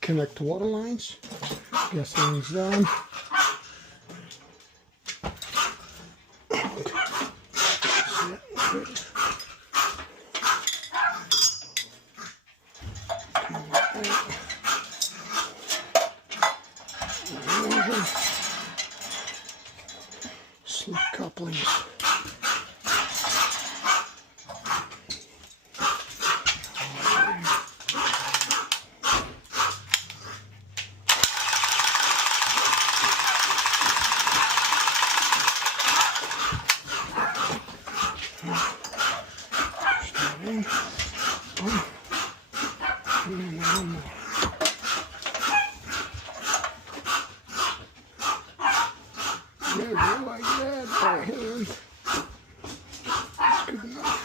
Connect water lines. Gasoline's down. Slip couplings. And then one more. There we go, like that, by hand. That's good enough.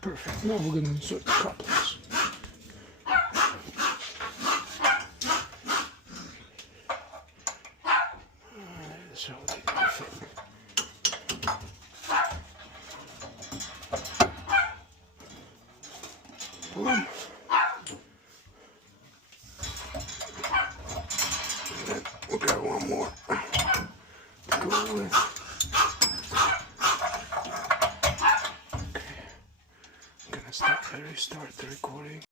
Perfect. Now we're going to insert the couplings. So they can fit. Boom. And then we'll grab one more to go with. Okay. I'm gonna restart the recording.